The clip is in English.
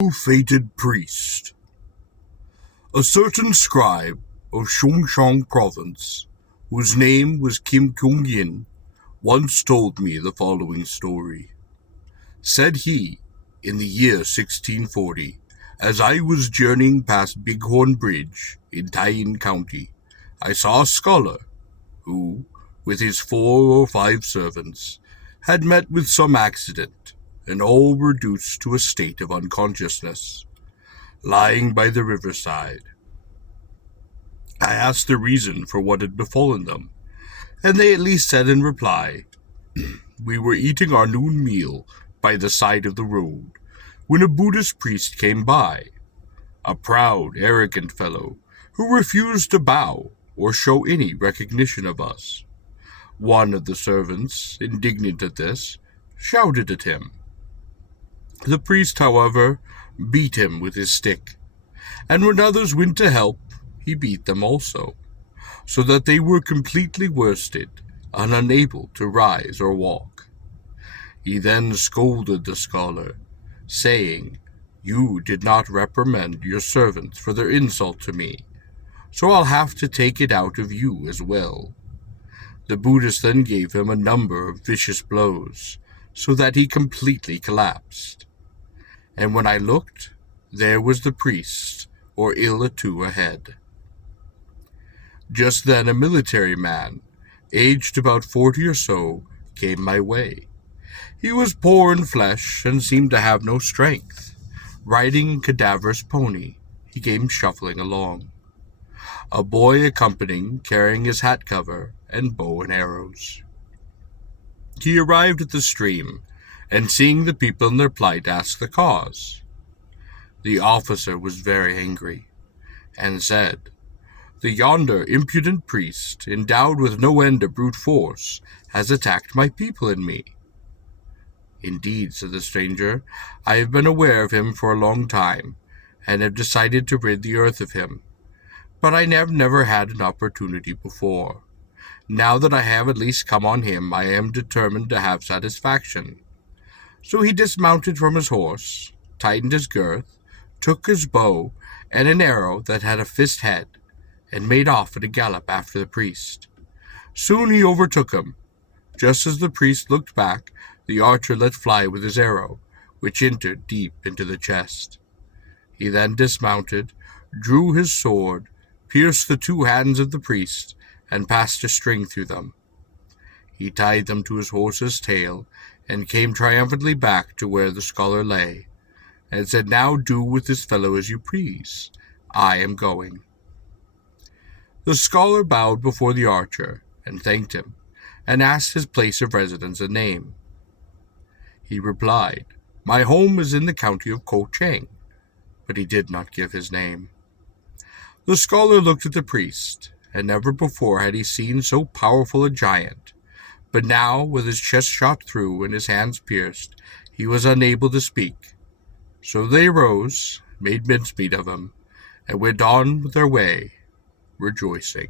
Fated priest. A certain scribe of Shongshong province, whose name was Kim Kyung-yin, once told me the following story. Said he, in the year 1640, as I was journeying past Bighorn Bridge in Tayin County, I saw a scholar who, with his 4 or 5 servants, had met with some accident, and all reduced to a state of unconsciousness, lying by the riverside. I asked the reason for what had befallen them, and they at least said in reply, "We were eating our noon meal by the side of the road, when a Buddhist priest came by, a proud, arrogant fellow who refused to bow or show any recognition of us. One of the servants, indignant at this, shouted at him. The priest, however, beat him with his stick, and when others went to help, he beat them also, so that they were completely worsted and unable to rise or walk. He then scolded the scholar, saying, 'You did not reprimand your servants for their insult to me, so I'll have to take it out of you as well.' The Buddhist then gave him a number of vicious blows, so that he completely collapsed. And when I looked, there was the priest, or ill a two ahead. Just then a military man, aged about 40 or so, came my way. He was poor in flesh and seemed to have no strength. Riding a cadaverous pony, he came shuffling along. A boy accompanying, carrying his hat cover and bow and arrows. He arrived at the stream, and seeing the people in their plight, asked the cause. The officer was very angry, and said, 'The yonder impudent priest, endowed with no end of brute force, has attacked my people and me.' 'Indeed,' said the stranger, 'I have been aware of him for a long time, and have decided to rid the earth of him. But I have never had an opportunity before. Now that I have at least come on him, I am determined to have satisfaction.' So he dismounted from his horse, tightened his girth, took his bow and an arrow that had a fist head, and made off at a gallop after the priest. Soon he overtook him. Just as the priest looked back, the archer let fly with his arrow, which entered deep into the chest. He then dismounted, drew his sword, pierced the 2 hands of the priest, and passed a string through them. He tied them to his horse's tail, and came triumphantly back to where the scholar lay, and said, 'Now do with this fellow as you please. I am going.' The scholar bowed before the archer, and thanked him, and asked his place of residence and name. He replied, 'My home is in the county of Ko-Chang,' but he did not give his name. The scholar looked at the priest, and never before had he seen so powerful a giant. But now, with his chest shot through and his hands pierced, he was unable to speak. So they rose, made mincemeat of him, and went on with their way, rejoicing.